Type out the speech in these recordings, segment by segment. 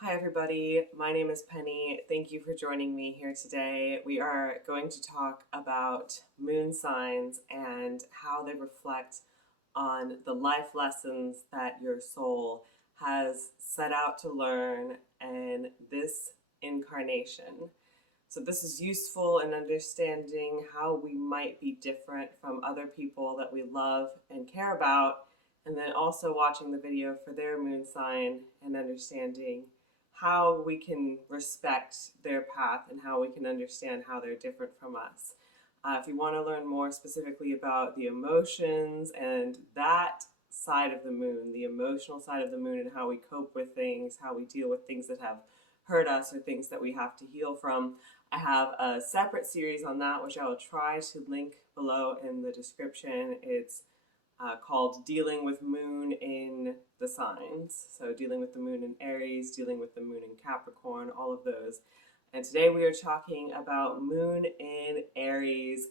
Hi, everybody. My name is Penny. Thank you for joining me here today. We are going to talk about moon signs and how they reflect on the life lessons that your soul has set out to learn in this incarnation. So, this is useful in understanding how we might be different from other people that we love and care about, and then also watching the video for their moon sign and understanding how we can respect their path and how we can understand how they're different from us. If you want to learn more specifically about the emotions and that side of the moon, the emotional side of the moon, and how we cope with things, how we deal with things that have hurt us or things that we have to heal from, I have a separate series on that, which I will try to link below in the description. It's called Dealing with Moon in the Signs. So, dealing with the moon in Aries, dealing with the moon in Capricorn, all of those. And today we are talking about Moon in Aries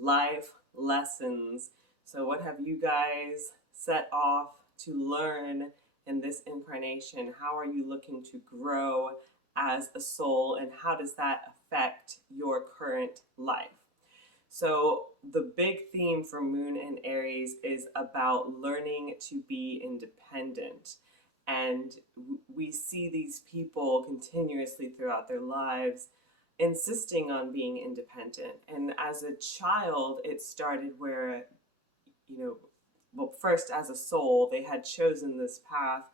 life lessons. So, what have you guys set off to learn in this incarnation? How are you looking to grow as a soul, and how does that affect your current life? So, the big theme for Moon and Aries is about learning to be independent. And we see these people continuously throughout their lives insisting on being independent. And as a child, it started where, you know, well, first as a soul, they had chosen this path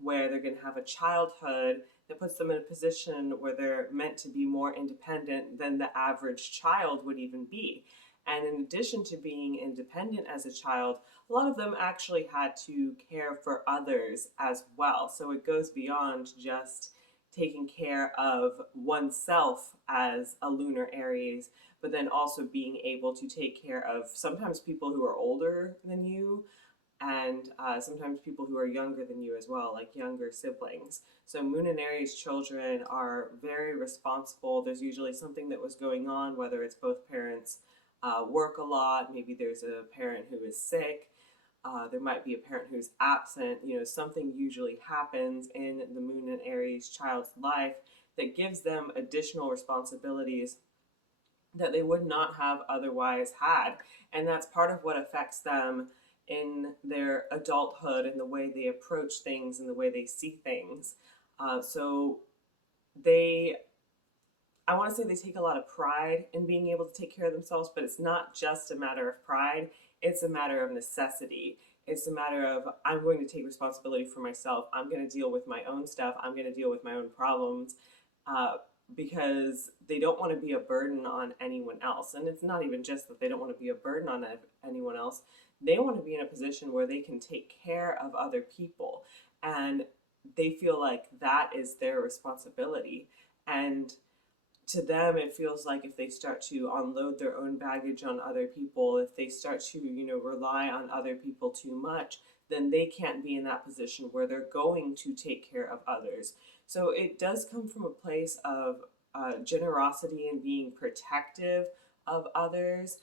where they're going to have a childhood that puts them in a position where they're meant to be more independent than the average child would even be. And in addition to being independent as a child, a lot of them actually had to care for others as well. So it goes beyond just taking care of oneself as a lunar Aries, but then also being able to take care of sometimes people who are older than you, and sometimes people who are younger than you as well, like younger siblings. So Moon and Aries children are very responsible. There's usually something that was going on, whether it's both parents work a lot, maybe there's a parent who is sick, there might be a parent who's absent. Something usually happens in the Moon and Aries child's life that gives them additional responsibilities that they would not have otherwise had. And that's part of what affects them in their adulthood and the way they approach things and the way they see things. So they, I want to say they take a lot of pride in being able to take care of themselves, but it's not just a matter of pride, it's a matter of necessity. It's a matter of, I'm going to take responsibility for myself. I'm going to deal with my own stuff. I'm going to deal with my own problems. Uh, because they don't want to be a burden on anyone else. And it's not even just that they don't want to be a burden on anyone else. They want to be in a position where they can take care of other people. And they feel like that is their responsibility. And to them, it feels like if they start to unload their own baggage on other people, if they start to, rely on other people too much, then they can't be in that position where they're going to take care of others. So it does come from a place of generosity and being protective of others,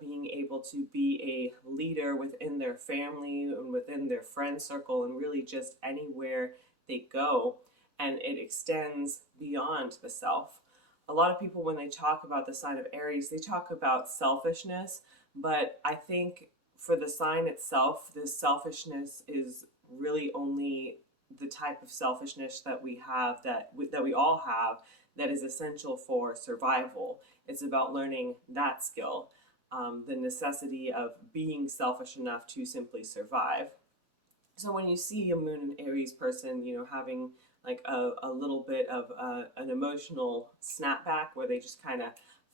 being able to be a leader within their family and within their friend circle and really just anywhere they go. And it extends beyond the self. A lot of people, when they talk about the sign of Aries, they talk about selfishness, but I think for the sign itself, this selfishness is really only the type of selfishness that we have, that we all have, that is essential for survival. It's about learning that skill, the necessity of being selfish enough to simply survive. So when you see a Moon and Aries person, having like a little bit of an emotional snapback where they just kind of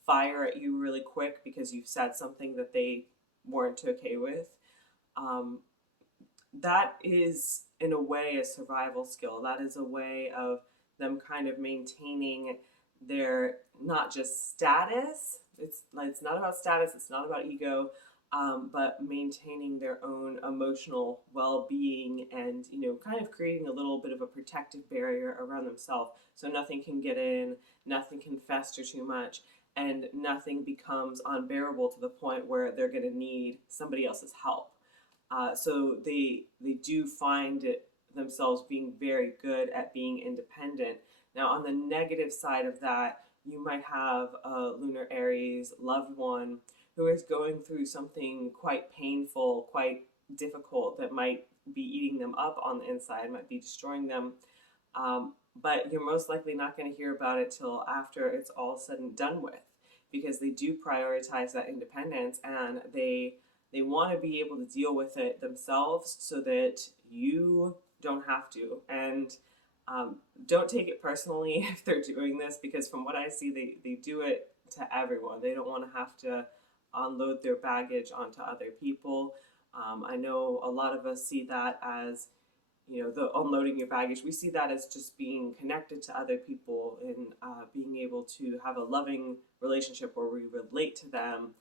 fire at you really quick because you've said something that they weren't okay with, um, that is in a way a survival skill. That is a way of them kind of maintaining their not just status. It's not about status. It's not about ego. But maintaining their own emotional well-being and kind of creating a little bit of a protective barrier around themselves so nothing can get in, nothing can fester too much, and nothing becomes unbearable to the point where they're going to need somebody else's help. So they do find themselves being very good at being independent. Now, on the negative side of that, you might have a lunar Aries loved one who is going through something quite painful, quite difficult, that might be eating them up on the inside, might be destroying them. But you're most likely not going to hear about it till after it's all said and done with, because they do prioritize that independence, and they want to be able to deal with it themselves so that you don't have to. And don't take it personally if they're doing this, because from what I see, they do it to everyone. They don't want to have to unload their baggage onto other people. I know a lot of us see that as, the unloading your baggage. We see that as just being connected to other people and being able to have a loving relationship where we relate to them.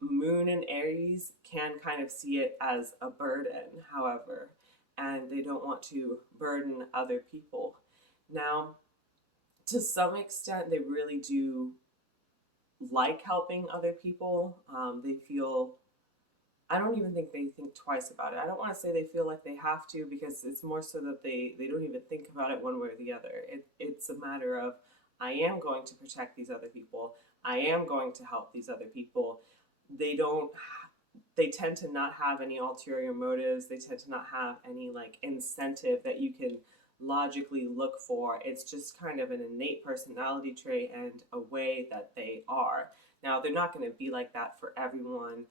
Moon and Aries can kind of see it as a burden, however, and they don't want to burden other people. Now, to some extent, they really do like helping other people. They feel, I don't even think they think twice about it. I don't want to say they feel like they have to, because it's more so that they don't even think about it one way or the other. It's a matter of, I am going to protect these other people. I am going to help these other people. They tend to not have any ulterior motives. They tend to not have any like incentive that you can logically look for. It's just kind of an innate personality trait and a way that they are. Now, they're not going to be like that for everyone.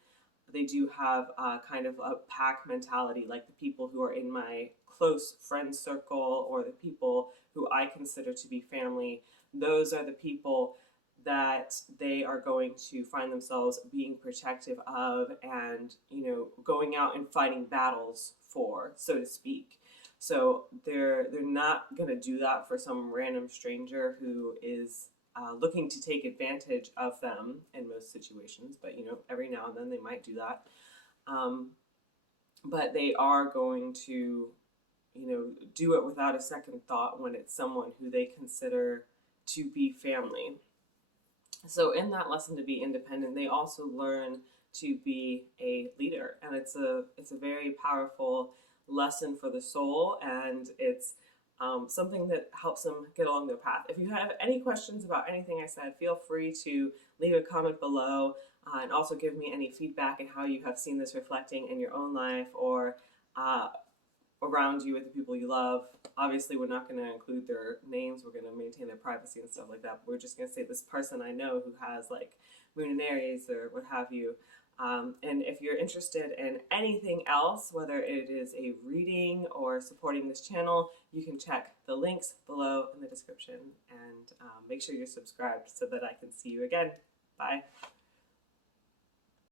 They do have kind of a pack mentality, like the people who are in my close friend circle or the people who I consider to be family. Those are the people that they are going to find themselves being protective of and, going out and fighting battles for, so to speak. So they're not going to do that for some random stranger who is looking to take advantage of them in most situations. But, every now and then they might do that. But they are going to, do it without a second thought when it's someone who they consider to be family. So in that lesson to be independent, they also learn to be a leader, and it's a very powerful lesson for the soul, and it's something that helps them get along their path. If you have any questions about anything I said, feel free to leave a comment below, and also give me any feedback and how you have seen this reflecting in your own life or around you with the people you love. Obviously, we're not going to include their names. We're going to maintain their privacy and stuff like that. But we're just going to say this person I know who has like Moon and Aries or what have you. And if you're interested in anything else, whether it is a reading or supporting this channel, you can check the links below in the description, and make sure you're subscribed so that I can see you again. Bye.